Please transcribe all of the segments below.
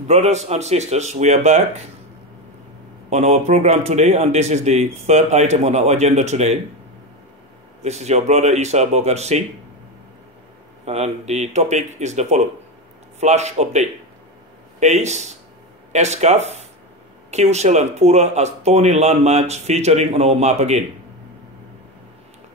Brothers and sisters, we are back on our program today, and this is the third item on our agenda today. This is your brother Essa Bokarr, and the topic is the following. Flash update. Ace, Escaf, QCell and Pura as thorny landmarks featuring on our map again.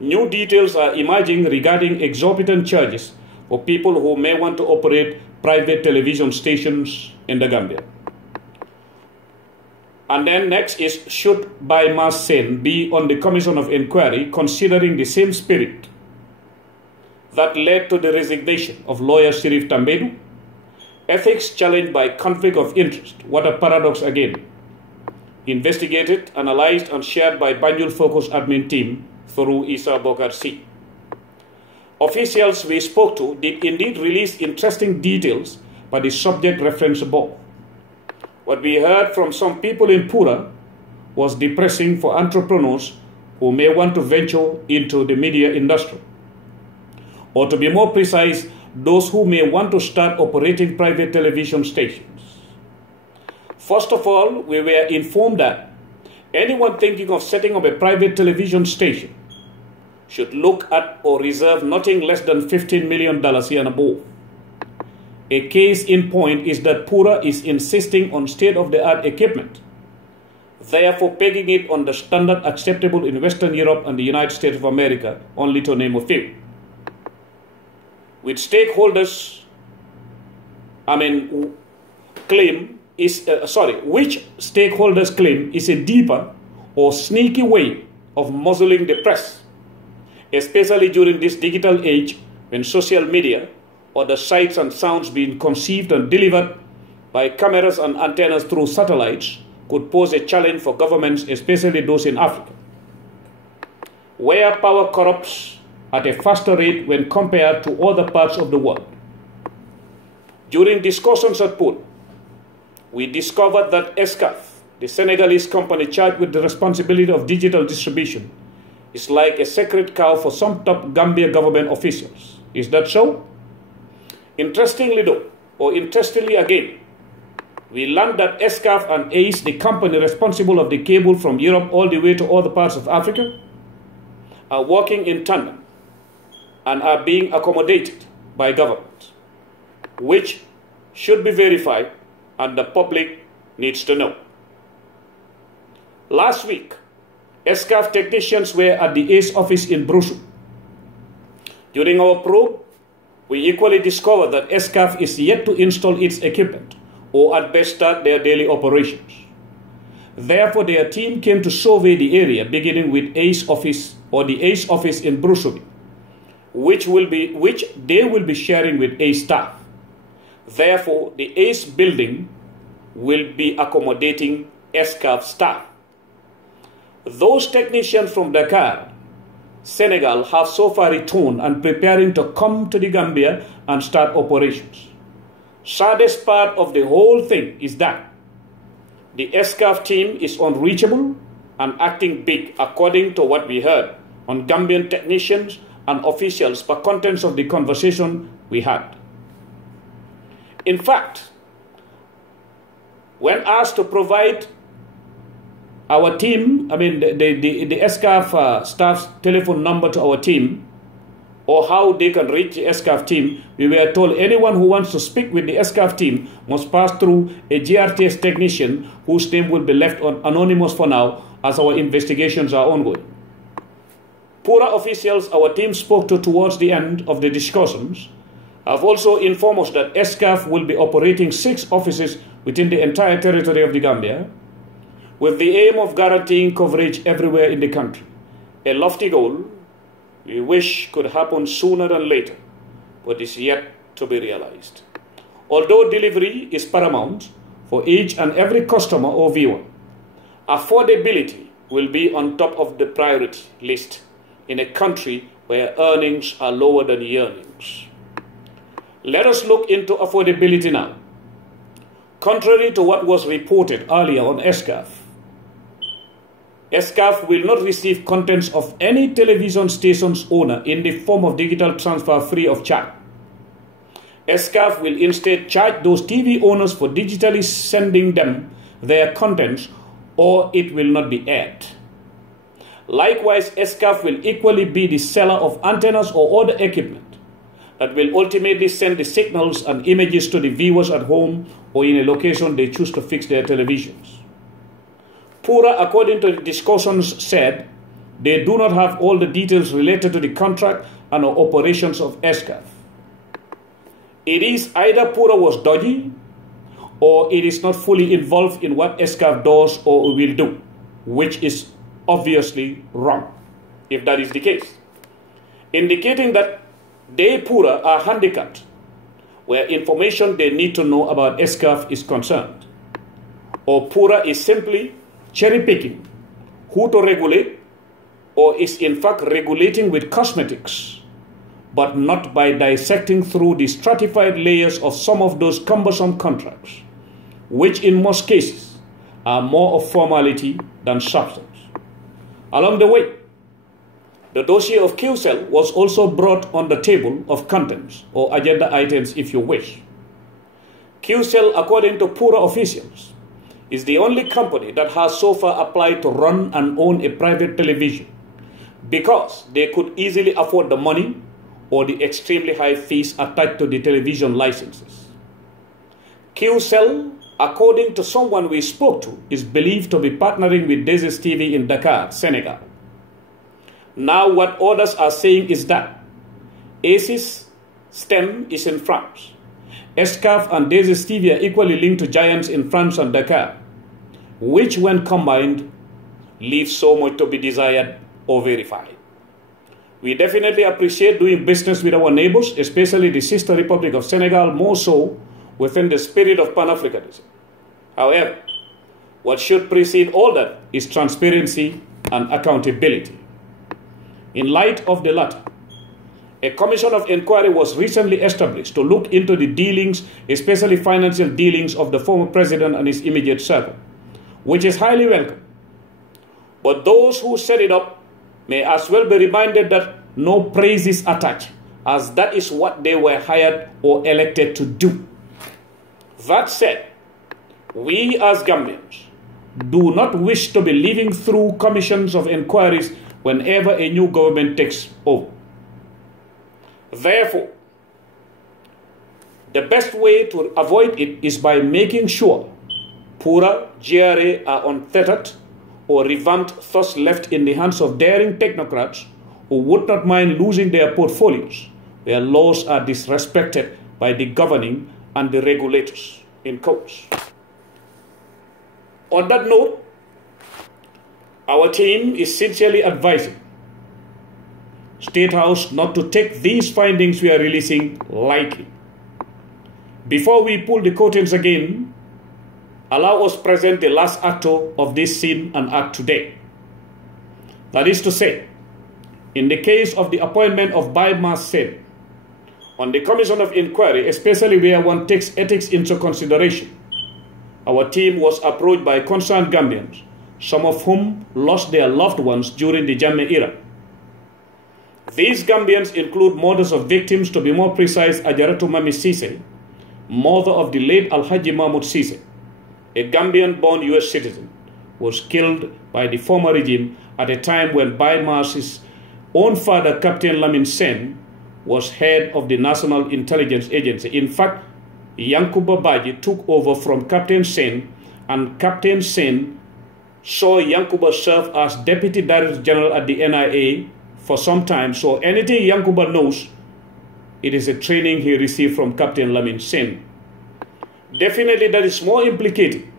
New details are emerging regarding exorbitant charges for people who may want to operate private television stations in the Gambia. And then next is, should Baimas Sen be on the Commission of Inquiry, considering the same spirit that led to the resignation of lawyer Sheriff Tambedu? Ethics challenged by conflict of interest. What a paradox again. Investigated, analyzed, and shared by Banjul Focus admin team through Essa Bokarr. Officials we spoke to did indeed release interesting details by the subject referenced above. What we heard from some people in Pura was depressing for entrepreneurs who may want to venture into the media industry. Or to be more precise, those who may want to start operating private television stations. First of all, we were informed that anyone thinking of setting up a private television station should look at or reserve nothing less than $15 million and above. A case in point is that Pura is insisting on state-of-the-art equipment, therefore pegging it on the standard acceptable in Western Europe and the United States of America, only to name a few. With stakeholders, which stakeholders claim is a deeper or sneaky way of muzzling the press, especially during this digital age when social media or the sights and sounds being conceived and delivered by cameras and antennas through satellites could pose a challenge for governments, especially those in Africa, where power corrupts at a faster rate when compared to other parts of the world. During discussions at Pura, we discovered that Escaf, the Senegalese company charged with the responsibility of digital distribution, is like a sacred cow for some top Gambia government officials. Is that so? Interestingly again, we learned that Escaf and Ace, the company responsible of the cable from Europe all the way to other parts of Africa, are working in tandem and are being accommodated by government, which should be verified and the public needs to know. Last week, Escaf technicians were at the Ace office in Brussels. During our probe, we equally discovered that Escaf is yet to install its equipment or at best start their daily operations. Therefore, their team came to survey the area beginning with Ace office or the Ace office in Brussels, which they will be sharing with Ace staff. Therefore, the Ace building will be accommodating Escaf staff. Those technicians from Dakar, Senegal, have so far returned and preparing to come to the Gambia and start operations. Saddest part of the whole thing is that the Escaf team is unreachable and acting big, according to what we heard on Gambian technicians and officials per contents of the conversation we had. In fact, when asked to provide our team, the Escaf staff's telephone number to our team, or how they can reach the Escaf team, we were told anyone who wants to speak with the Escaf team must pass through a GRTS technician whose name will be left anonymous for now as our investigations are ongoing. Pura officials our team spoke to towards the end of the discussions have also informed us that Escaf will be operating 6 offices within the entire territory of the Gambia, with the aim of guaranteeing coverage everywhere in the country. A lofty goal we wish could happen sooner than later, but is yet to be realized. Although delivery is paramount for each and every customer or viewer, affordability will be on top of the priority list in a country where earnings are lower than earnings. Let us look into affordability now. Contrary to what was reported earlier on Escaf, Escaf will not receive contents of any television station's owner in the form of digital transfer free of charge. Escaf will instead charge those TV owners for digitally sending them their contents, or it will not be aired. Likewise, Escaf will equally be the seller of antennas or other equipment that will ultimately send the signals and images to the viewers at home or in a location they choose to fix their televisions. Pura, according to the discussions, said they do not have all the details related to the contract and operations of Escaf. It is either Pura was dodgy or it is not fully involved in what Escaf does or will do, which is obviously wrong, if that is the case, indicating that they, Pura, are handicapped where information they need to know about Escaf is concerned, or Pura is simply cherry-picking who to regulate, or is in fact regulating with cosmetics, but not by dissecting through the stratified layers of some of those cumbersome contracts, which in most cases are more of formality than substance. Along the way, the dossier of QCell was also brought on the table of contents, or agenda items if you wish. QCell, according to Pura officials, is the only company that has so far applied to run and own a private television because they could easily afford the money or the extremely high fees attached to the television licenses. QCell, according to someone we spoke to, is believed to be partnering with Desis TV in Dakar, Senegal. Now what others are saying is that ACIS STEM is in France. Escaf and Desis TV are equally linked to giants in France and Dakar, which when combined leaves so much to be desired or verified. We definitely appreciate doing business with our neighbors, especially the sister Republic of Senegal, more so within the spirit of Pan-Africanism. However, what should precede all that is transparency and accountability. In light of the latter, a commission of inquiry was recently established to look into the dealings, especially financial dealings, of the former president and his immediate circle, which is highly welcome. But those who set it up may as well be reminded that no praise is attached, as that is what they were hired or elected to do. That said, we as Gambians do not wish to be living through commissions of inquiries whenever a new government takes over. Therefore, the best way to avoid it is by making sure Pura, GRA are untethered or revamped, thus left in the hands of daring technocrats who would not mind losing their portfolios where laws are disrespected by the governing and the regulators in courts. On that note, our team is sincerely advising State House not to take these findings we are releasing lightly. Before we pull the curtains again, allow us present the last actor of this scene and act today. That is to say, in the case of the appointment of Biomass Sen on the Commission of Inquiry, especially where one takes ethics into consideration, our team was approached by concerned Gambians, some of whom lost their loved ones during the Jammeh era. These Gambians include mothers of victims, to be more precise, Ajaratu Mami Sise, mother of the late Alhaji Mahmoud Sise, a Gambian-born U.S. citizen, was killed by the former regime at a time when Biomass's own father, Captain Lamin Sen, was head of the National Intelligence Agency. In fact, Yankuba Baji took over from Captain Sen, and Captain Sen saw Yankuba serve as Deputy Director General at the NIA for some time. So anything Yankuba knows, it is a training he received from Captain Lamin Sen. Definitely that is more implicating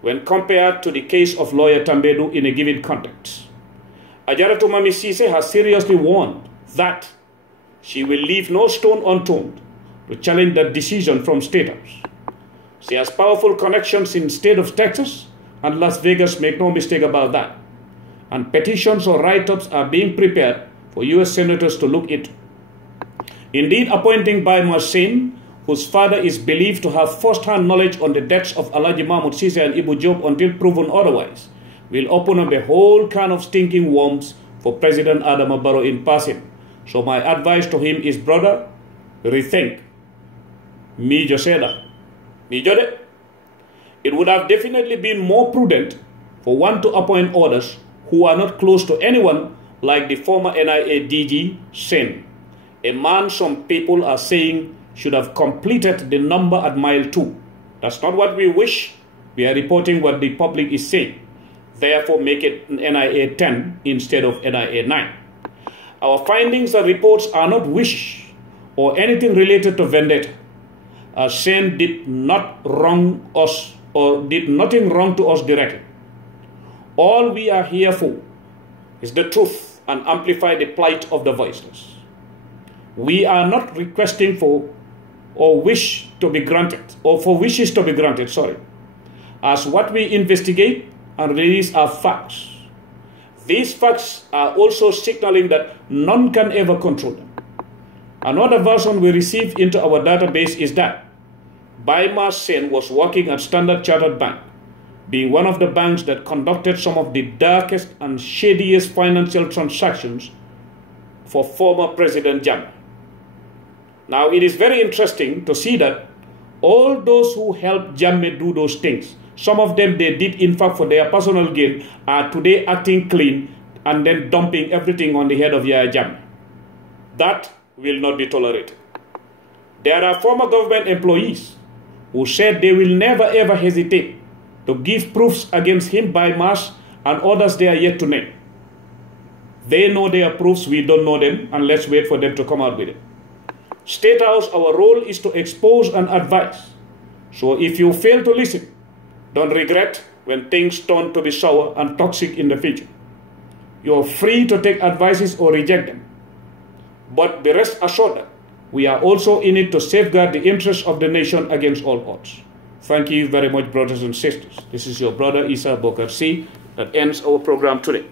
when compared to the case of lawyer Tambedu in a given context. Ajaratu Mami Sise has seriously warned that she will leave no stone unturned to challenge that decision from State House. She has powerful connections in the state of Texas and Las Vegas, make no mistake about that. And petitions or write-ups are being prepared for U.S. senators to look into. Indeed, appointing Biomass Sen, whose father is believed to have first-hand knowledge on the deaths of Alhaji Mahmoud Sise and Ibu Job until proven otherwise, will open up a whole can of stinking worms for President Adama Barrow in passing. So my advice to him is, brother, rethink Me just said that. Me just it would have definitely been more prudent for one to appoint others who are not close to anyone, like the former NIA DG Sen, a man some people are saying should have completed the number at mile 2. That's not what we wish. We are reporting what the public is saying. Therefore, make it NIA 10 instead of NIA 9. Our findings and reports are not wishes or anything related to vendetta. Sen did not wrong us or did nothing wrong to us directly. All we are here for is the truth and amplify the plight of the voiceless. We are not requesting for or wish to be granted, or for wishes to be granted, sorry. As what we investigate and release are facts. These facts are also signaling that none can ever control them. Another version we received into our database is that Baima Sen was working at Standard Chartered Bank, being one of the banks that conducted some of the darkest and shadiest financial transactions for former President Jammeh. Now, it is very interesting to see that all those who helped Jammeh do those things, some of them they did in fact for their personal gain, are today acting clean and then dumping everything on the head of Yahya Jammeh. That will not be tolerated. There are former government employees who said they will never ever hesitate to give proofs against him by mass and others they are yet to name. They know their proofs, we don't know them, and let's wait for them to come out with it. State House, our role is to expose and advise. So if you fail to listen, don't regret when things turn to be sour and toxic in the future. You're free to take advices or reject them. But be rest assured that we are also in it to safeguard the interests of the nation against all odds. Thank you very much, brothers and sisters. This is your brother Essa Bokarr that ends our program today.